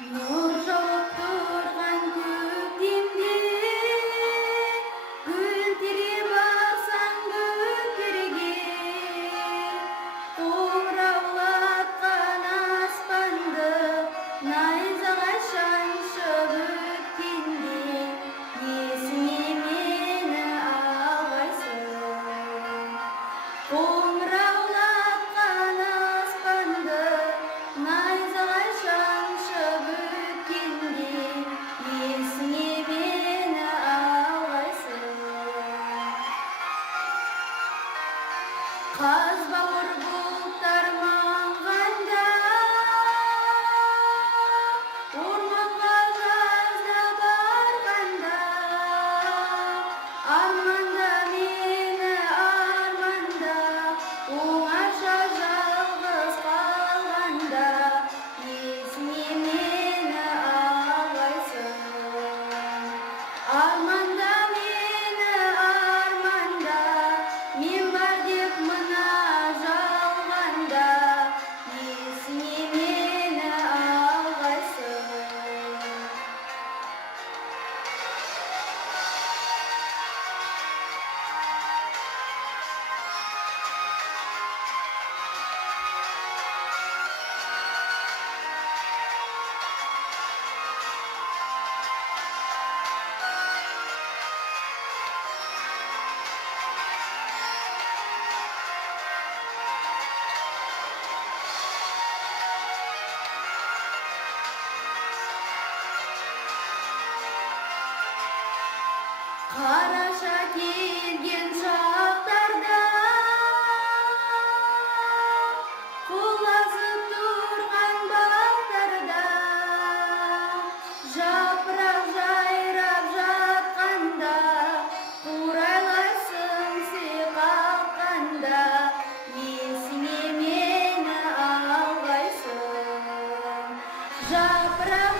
Nur жауып тұрған көктемде, гүл теріп алсаң көкірге, қоңыраулатқан аспанды найзағай шаншып өткенде, есіңе мені алғайсың. Қоңыраулатқан аспанды найзағай шаншып өткенде, есіңе мені алғайсың. Қазбауыр бұлттар маңғанда, орманға жазда барғанда, арманда мені арманда, оңаша жалғыз қалғанда, есіңе мені алғайсың. Арманда мені арманда, мен бар деп мына жалғанда, есіңе мені алғайсың. Қараша келген шақтарда, құлазып тұрған бақтарда, жапырақ жайрап жатқанда, қурайлайсың сиқаққанда, есіңе мені алғайсың. Жапырақ